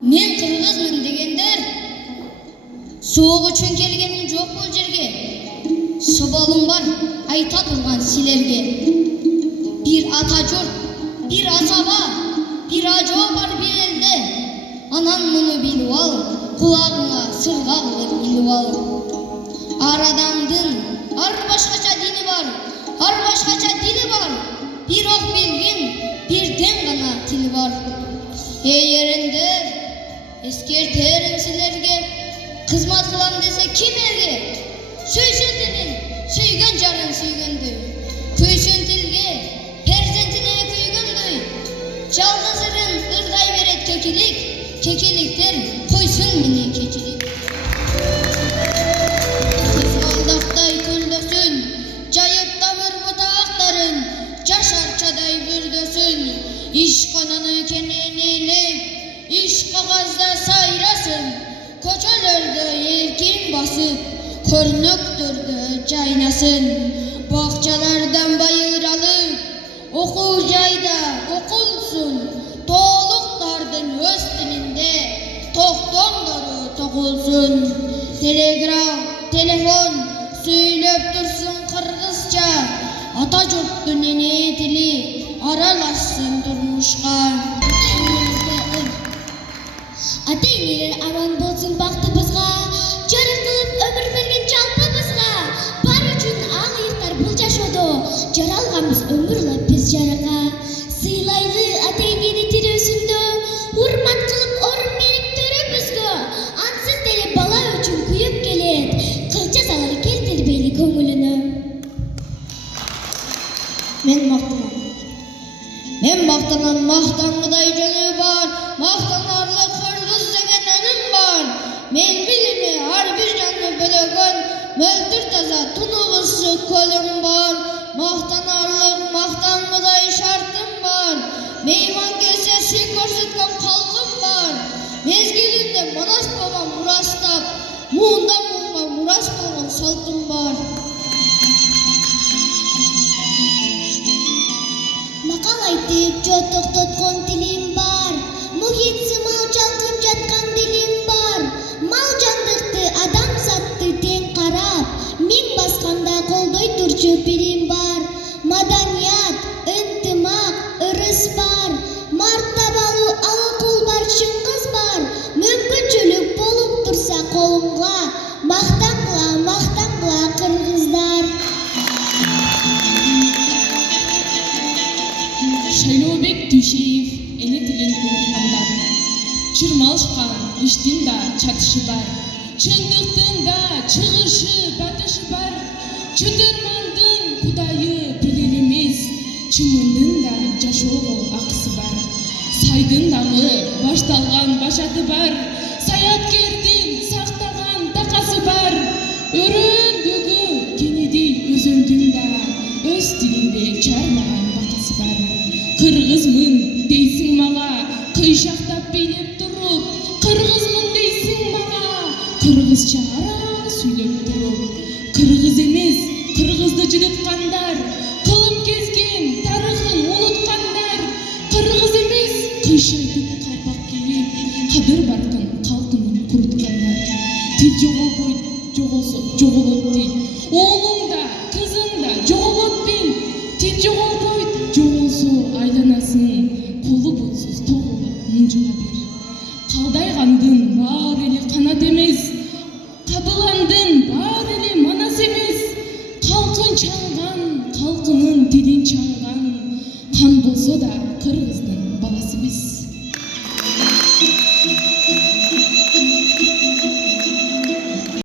Мен кыргызмын дегендер соог үчүн келгеним жок бул жерге. Соболум бар айта турган силерге. Бир ата журт, бир асаба, бир ажоо бар бир элде. Анан муну билип ал, кулагыңа сырга кылып илип ал. Ар адамдын ар башкача дини бар, ар башкача дили бар. Бирок билгин бирден гана тили бар. Эй эрендер, эскертерим силерге, кызмат кылам десе ким элге? Сүйсүн тилин, сүйгөн жарын сүйгөндөй. Күйсүн тилге, перзентине күйгөндөй. Жалгыз ырын ырдай берет кекилик, кекиликтер койсун мени кечирип. Кызгалдактай көлдөсүн, жайып тамыр бутактарын, жаш арчадай бүрдөсүн. Ишкананы кенен ээлеп, иш кагазда сайрасын, көчөлөрдө эркин басып, көрнөктөрдө жайнасын. Бакчалардан байыралып, окуу жайда окулсун, тоолуктардын өз тилинде токтомдору тогулсун. Телеграф, телефон сүйлөп турсун кыргызча, ата журттун эне тили аралашсын турмушка. Ата-энелер аман болсун бактыбызга, жарык кылып өмүр берген жалпыбызга. Бар үчүн ак ыйыктар бул жашоодо, жаралганбыз өмүр улап биз жарака. Сыйлайлы ата-энени тирүүсүндө, урмат кылып орун берип төрөбүзгө. Ансыз деле бала үчүн күйүп келет, кылча салар кел тербейли көңүлүнө. Мен мактанам, мактангыдай жөнү бар, мактанарлык кыргыз деген өнүм бар. Мен билими ар бир жанды бөлөгөн, мөлтүр таза тунугусу көлүм бар. Мактанарлык мактангыдай шартым бар, мейман келсе сый көрсөткөн калкым бар. Мезгилинде манас бабам урастап, муундан муунга мурас болгон салтым бар. Макал айтып жо токтоткон тилим бар, мухит сымал жалкып жаткан дилим бар. Мал жандыкты, адам затты тең карап, миң басканда колдой турчу пирим бар. Маданият, ынтымак, ырыс бар, мартабалуу алыкул бар, чыңгыз бар. Мүмкүнчүлүк болуп турса колумга, мактангыла кыргыздар. Шайлообек Түйшеев эне тилин унуткандар. Чырмалышкан иштин да чатышы бар, чындыктын да чыгышы батышы бар. Чыдырмандын кудайы билер эмес, чымындын да жашоого акысы бар. Сайдын дагы башталган башаты бар, саяткердин сактаган такасы бар. Өрөөндөгү кенедей өзөндүн да өз тилинде чарлаган бакасы бар. Кыргызмын дейсиң мага, кыйшактап бийлеп туруп, кыргызмын дейсиң мага, кыргызча ара сүйлөп туруп. Кыргыз эмес, кыргызды жырыткандар, кылым кезген тарыхын унуткандар. Кыргыз эмес, кыйшайтып калпак кийип, кадыр баркын калкынын куруткандар. Тил жоголбойт, жоголсо жоголот тил. Уулуң да, кызың да жоголот бил. Тил жоголбойт, жоголсо айланасын, колу бутсуз тоголуп мунжуга бир. Калдайгандын баары эле канат эмес, кабыландын баары эле манас эмес. Калкын чаңган, калкынын тилин чаңган, кан болсо да кыргыздын баласы биз.